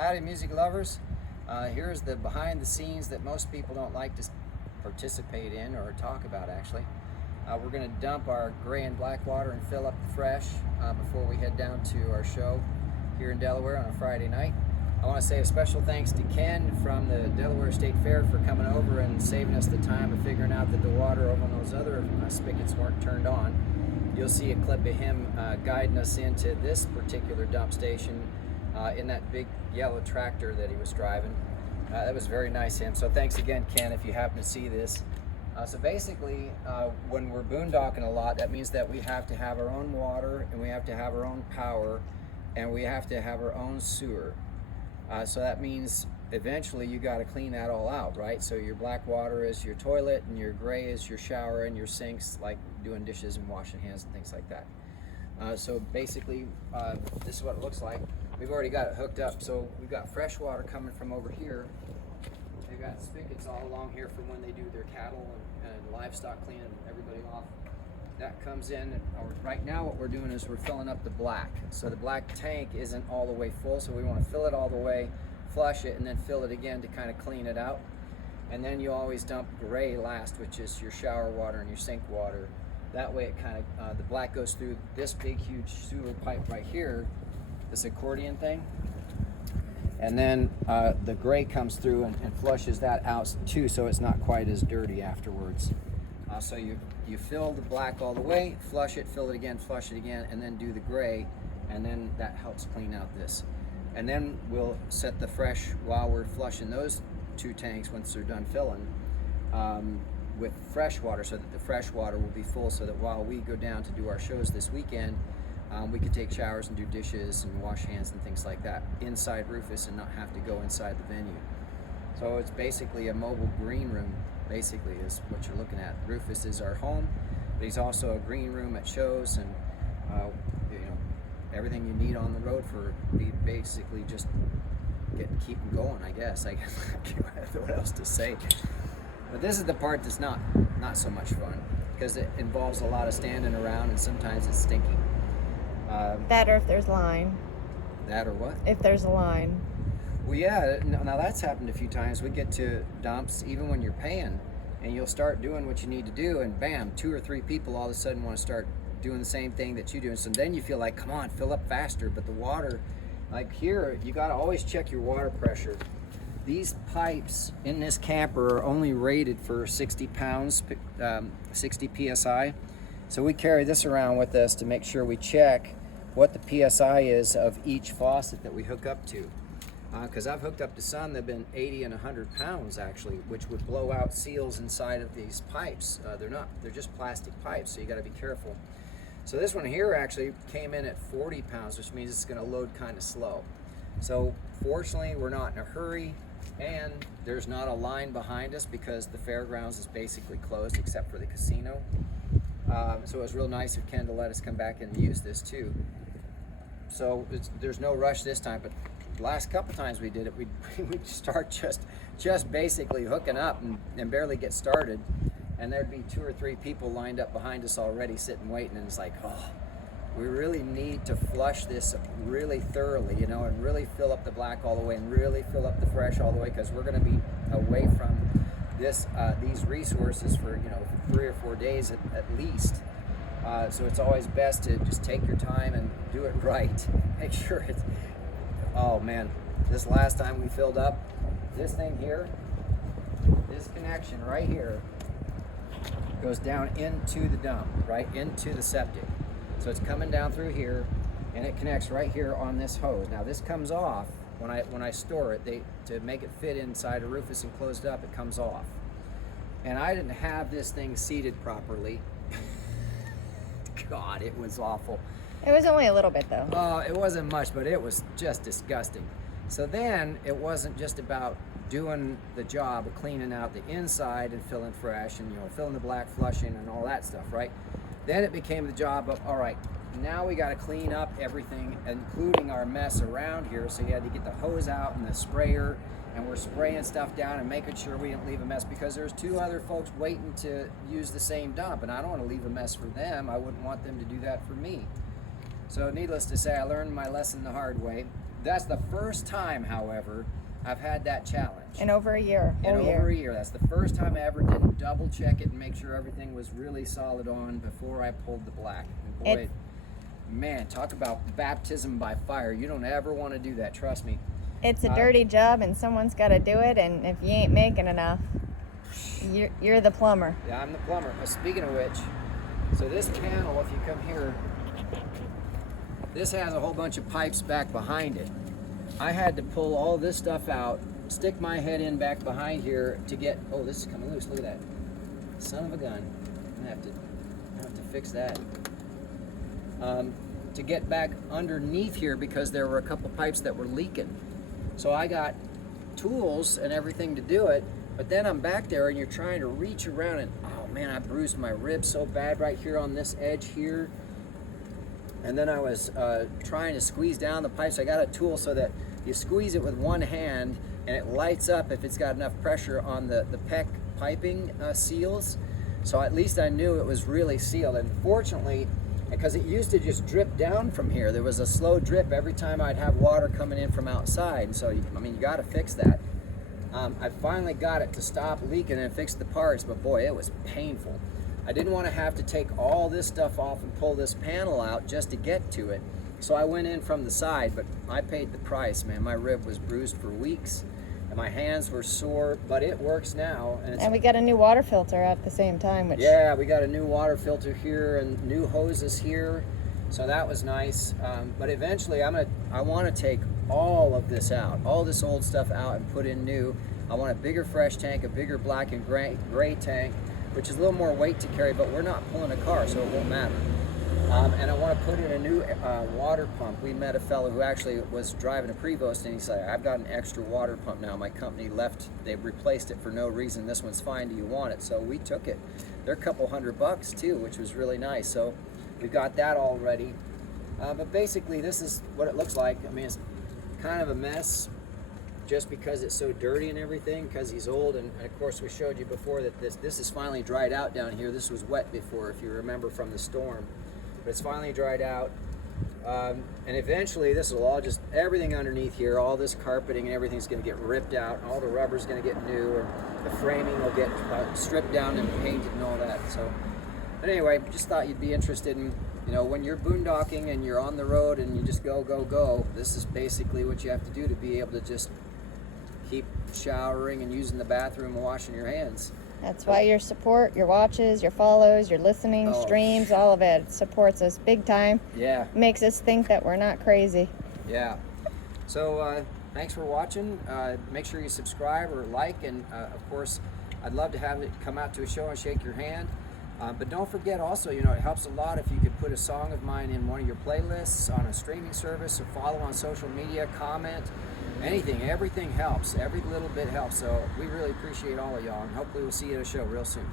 Howdy, music lovers. Here's the behind the scenes that most people don't like to participate in or talk about, actually. We're going to dump our gray and black water and fill up the fresh before we head down to our show here in Delaware on a Friday night. I want to say a special thanks to Ken from the Delaware State Fair for coming over and saving us the time of figuring out that the water over on those other spigots weren't turned on. You'll see a clip of him guiding us into this particular dump station in that big yellow tractor that he was driving. That was very nice of him. So thanks again, Ken, if you happen to see this. So basically, when we're boondocking a lot, that means that we have to have our own water, and we have to have our own power, and we have to have our own sewer. So that means eventually you got to clean that all out, right? So your black water is your toilet, and your gray is your shower, and your sinks, like doing dishes and washing hands and things like that. So basically, this is what it looks like. We've already got it hooked up. So we've got fresh water coming from over here. They've got spigots all along here from when they do their cattle and livestock cleaning everybody off. That comes in. Right now what we're doing is we're filling up the black. So the black tank isn't all the way full, so we want to fill it all the way, flush it, and then fill it again to kind of clean it out. And then you always dump gray last, which is your shower water and your sink water. That way it kind of, the black goes through this big huge sewer pipe right here, this accordion thing. And then the gray comes through and flushes that out too, so it's not quite as dirty afterwards. So you fill the black all the way, flush it, fill it again, flush it again, and then do the gray, and then that helps clean out this. And then we'll set the fresh while we're flushing those two tanks once they're done filling with fresh water, so that the fresh water will be full, so that while we go down to do our shows this weekend, we could take showers and do dishes and wash hands and things like that inside Rufus and not have to go inside the venue. So it's basically a mobile green room, basically, is what you're looking at. Rufus is our home, but he's also a green room at shows, and everything you need on the road for basically just keep them going, I guess. I can't know what else to say. But this is the part that's not so much fun, because it involves a lot of standing around, and sometimes it's stinky. That or if there's line. That or what? If there's a line. Well, yeah, now that's happened a few times. We get to dumps, even when you're paying, and you'll start doing what you need to do, and bam, 2 or 3 people all of a sudden want to start doing the same thing that you do. And so then you feel like, come on, fill up faster. But the water, like here, you got to always check your water pressure. These pipes in this camper are only rated for 60 pounds, 60 PSI. So we carry this around with us to make sure we check what the PSI is of each faucet that we hook up to. Because I've hooked up to some that have been 80 and 100 pounds actually, which would blow out seals inside of these pipes. They're just plastic pipes, so you got to be careful. So this one here actually came in at 40 pounds, which means it's going to load kind of slow. So fortunately, we're not in a hurry, and there's not a line behind us because the fairgrounds is basically closed except for the casino. So it was real nice of Ken to let us come back and use this too. So there's no rush this time, but the last couple times we did it, we'd start just basically hooking up and barely get started, and there'd be 2 or 3 people lined up behind us already sitting waiting, and it's like, oh, we really need to flush this really thoroughly, and really fill up the black all the way and really fill up the fresh all the way, because we're going to be away from these resources for 3 or 4 days at least. So it's always best to just take your time and do it right. Make sure it's, oh man, this last time we filled up, this thing here, this connection right here goes down into the dump, right into the septic. So it's coming down through here, and it connects right here on this hose. Now this comes off when I store it. To make it fit inside a Rufus and closed up, it comes off. And I didn't have this thing seated properly. God, it was awful. It was only a little bit though. Oh, it wasn't much, but it was just disgusting. So then it wasn't just about doing the job of cleaning out the inside and filling fresh and filling the black, flushing and all that stuff, right? Then it became the job of, all right, now we got to clean up everything, including our mess around here. So you had to get the hose out and the sprayer, and we're spraying stuff down and making sure we didn't leave a mess, because there's 2 other folks waiting to use the same dump, and I don't want to leave a mess for them. I wouldn't want them to do that for me. So needless to say, I learned my lesson the hard way. That's the first time, however, I've had that challenge. In over a year. In Whole over a year. year. That's the first time I ever didn't double check it and make sure everything was really solid on before I pulled the black. And boy, man, talk about baptism by fire. You don't ever want to do that, trust me. It's a dirty job, and someone's got to do it. And if you ain't making enough, you're the plumber. Yeah, I'm the plumber. Speaking of which, so this panel, if you come here, this has a whole bunch of pipes back behind it. I had to pull all this stuff out, stick my head in back behind here to get, oh, this is coming loose, look at that. Son of a gun. I have to fix that. To get back underneath here because there were a couple pipes that were leaking. So I got tools and everything to do it, but then I'm back there and you're trying to reach around and, oh man, I bruised my ribs so bad right here on this edge here. And then I was trying to squeeze down the pipes. I got a tool so that you squeeze it with one hand and it lights up if it's got enough pressure on the PEC piping seals. So at least I knew it was really sealed. And fortunately, because it used to just drip down from here, there was a slow drip every time I'd have water coming in from outside. And so, you got to fix that. I finally got it to stop leaking and fix the parts, but boy, it was painful. I didn't want to have to take all this stuff off and pull this panel out just to get to it. So I went in from the side, but I paid the price, man. My rib was bruised for weeks and my hands were sore, but it works now. And we got a new water filter at the same time. Which... Yeah, we got a new water filter here and new hoses here. So that was nice. But eventually I want to take all of this out, all this old stuff out and put in new. I want a bigger fresh tank, a bigger black and gray tank, which is a little more weight to carry, but we're not pulling a car, so it won't matter. And I want to put in a new water pump. We met a fellow who actually was driving a Prevost, and he said, I've got an extra water pump now. My company left, they replaced it for no reason. This one's fine, do you want it? So we took it. They're a couple $100 too, which was really nice. So we've got that all ready. But basically this is what it looks like. I mean, it's kind of a mess just because it's so dirty and everything, because he's old, and of course we showed you before that this is finally dried out down here. This was wet before, if you remember from the storm, but it's finally dried out. And eventually this will all just, everything underneath here, all this carpeting and everything's going to get ripped out, and all the rubber's going to get new, and the framing will get stripped down and painted and all that. So, but anyway, just thought you'd be interested in, when you're boondocking and you're on the road and you just go, this is basically what you have to do to be able to just keep showering and using the bathroom and washing your hands. That's why your support, your watches, your follows, your listening, streams, all of it supports us big time. Yeah. Makes us think that we're not crazy. Yeah. So thanks for watching. Make sure you subscribe or like, and of course, I'd love to have it come out to a show and shake your hand. But don't forget also, it helps a lot if you could put a song of mine in one of your playlists on a streaming service, or follow on social media, comment, anything, everything helps. Every little bit helps. So we really appreciate all of y'all, and hopefully we'll see you at a show real soon.